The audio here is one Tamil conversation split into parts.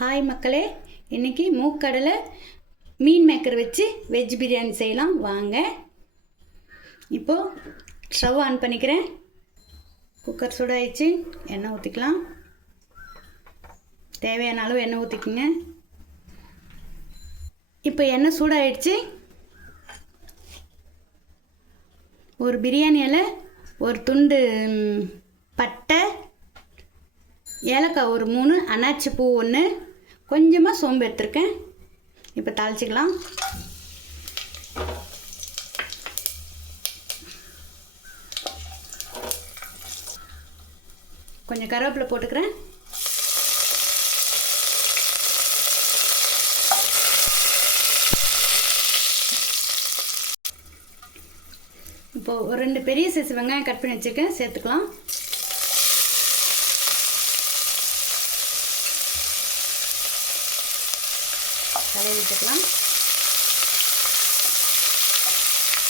ஹாய் மக்களே, இன்றைக்கி மூக்கடலை மீன் மேக்கர் வச்சு வெஜ் பிரியாணி செய்யலாம் வாங்க. இப்போது ஸ்டவ் ஆன் பண்ணிக்கிறேன். குக்கர் சூடாயிடுச்சு. எண்ணெய் ஊற்றிக்கலாம். தேவையான அளவு எண்ணெய் ஊற்றிக்குங்க. இப்போ எண்ணெய் சூடாயிடுச்சு. ஒரு பிரியாணி இலை, ஒரு துண்டு பட்டை, ஏலக்காய் ஒரு 3, அன்னாச்சி பூ 1, கொஞ்சமாக சோம்பு எடுத்துருக்கேன். இப்போ தாளிச்சிக்கலாம். கொஞ்சம் கருவேப்பிலை போட்டுக்கிறேன். இப்போது ஒரு 2 பெரிய சைஸ் வெங்காயம் கட் பண்ணி வச்சுருக்கேன், சேர்த்துக்கலாம். கலரி விட்டுக்கலாம்.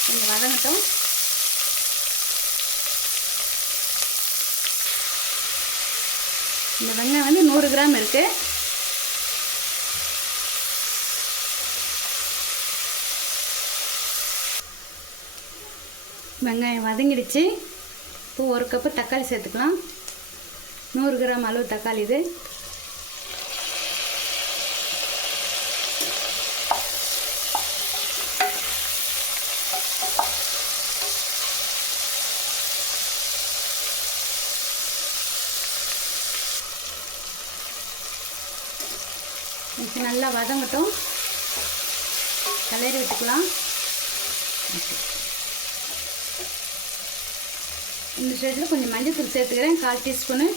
கொஞ்சம் வதங்கட்டும். இந்த வெங்காயம் வந்து 100 கிராம் இருக்குது. வெங்காயம் வதங்கிடுச்சு. இப்போ 1 கப்பு தக்காளி சேர்த்துக்கலாம். 100 கிராம் அளவு தக்காளி இது. இது நல்லா வதங்கட்டும். கலரி விட்டுக்கலாம். இந்த ஸ்டேஜில் கொஞ்சம் மஞ்சள் சேர்த்துக்கிறேன், 1/4 டீஸ்பூனு.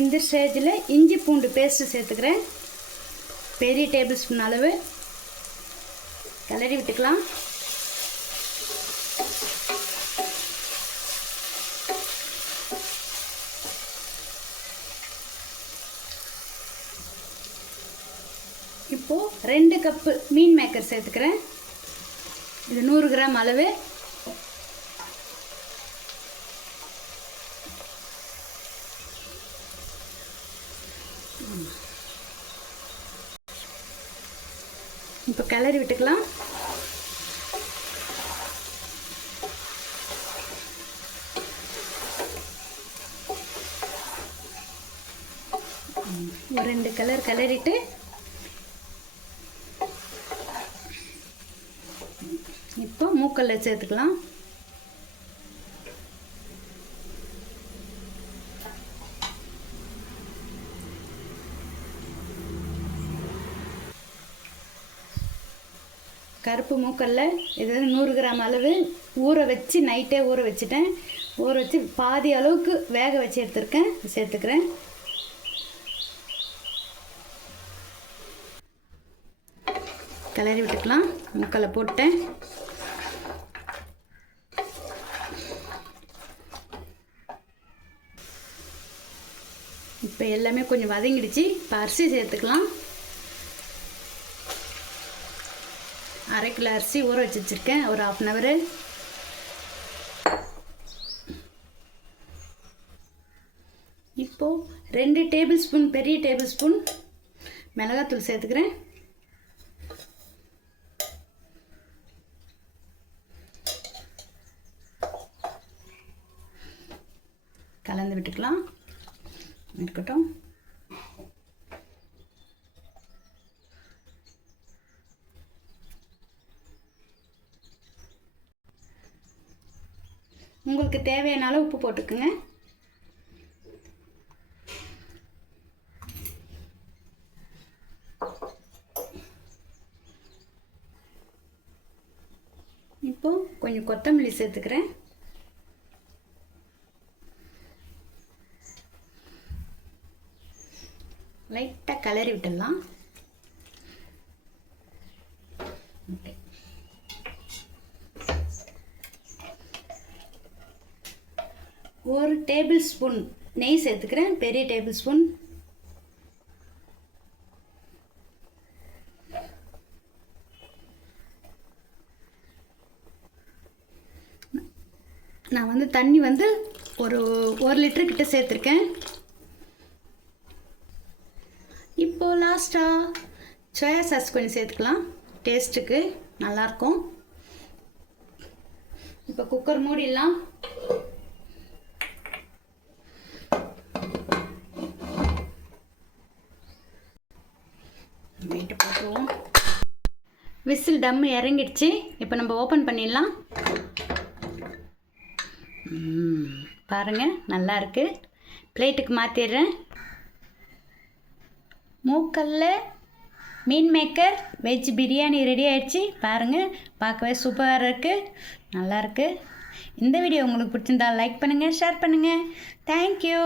இந்த ஸ்டேஜில் இஞ்சி பூண்டு பேஸ்ட்டு சேர்த்துக்கிறேன், பெரிய டேபிள் ஸ்பூன் அளவு. கிளறி விட்டுக்கலாம். இப்போது 2 கப்பு மீன் மேக்கர் சேர்த்துக்கிறேன். இது 100 கிராம் அளவு. இப்போ கிளறி விட்டுக்கலாம். ஒரு 2 கலர் கிளறிட்டு இப்போ மூக்கல்ல சேர்த்துக்கலாம். கருப்பு மூக்கல்ல இது 100 கிராம் அளவு ஊற வச்சு நைட்டே ஊற வச்சுட்டேன். ஊற வச்சு பாதி அளவுக்கு வேக வச்சு எடுத்துருக்கேன், சேர்த்துக்கிறேன். கிளறி விட்டுக்கலாம். மூக்கல்ல போட்டேன். இப்போ எல்லாமே கொஞ்சம் வதங்கிடுச்சு. இப்போ அரிசி சேர்த்துக்கலாம். 1/2 கிலோ அரிசி ஊற வச்சு வச்சுருக்கேன், ஒரு 1/2 hour. இப்போது 2 டேபிள் ஸ்பூன் பெரிய டேபிள் ஸ்பூன் மிளகாத்தூள் சேர்த்துக்கிறேன். கலந்து விட்டுக்கலாம். இருக்கட்டும். உங்களுக்கு தேவையான அளவு உப்பு போட்டுக்குங்க. இப்போ கொஞ்சம் கொத்தமல்லி சேர்த்துக்கிறேன். லைட்டாக கலரி விட்டுடலாம். ஓகே. ஒரு டேபிள் ஸ்பூன் நெய் சேர்த்துக்கிறேன், பெரிய டேபிள் ஸ்பூன். நான் வந்து தண்ணி வந்து ஒரு 1 லிட்டர் கிட்ட சேர்த்துருக்கேன். இப்போது லாஸ்ட்டாக சோயா சாஸ் கொஞ்சம் சேர்த்துக்கலாம், டேஸ்ட்டுக்கு நல்லாயிருக்கும். இப்போ குக்கர் மூடிடலாம். வெயிட்டு போட்டுருவோம். விசில் டம் இறங்கிடுச்சு. இப்போ நம்ம ஓப்பன் பண்ணிடலாம். பாருங்கள், நல்லா இருக்குது. பிளேட்டுக்கு மாற்றிடுறேன். மூக்கல்ல மீன் மேக்கர் வெஜ் பிரியாணி ரெடி ஆகிடுச்சு. பாருங்கள், பார்க்கவே சூப்பராக இருக்குது, நல்லாயிருக்கு. இந்த வீடியோ உங்களுக்கு பிடிச்சிருந்தா லைக் பண்ணுங்கள், ஷேர் பண்ணுங்கள். தேங்க்யூ.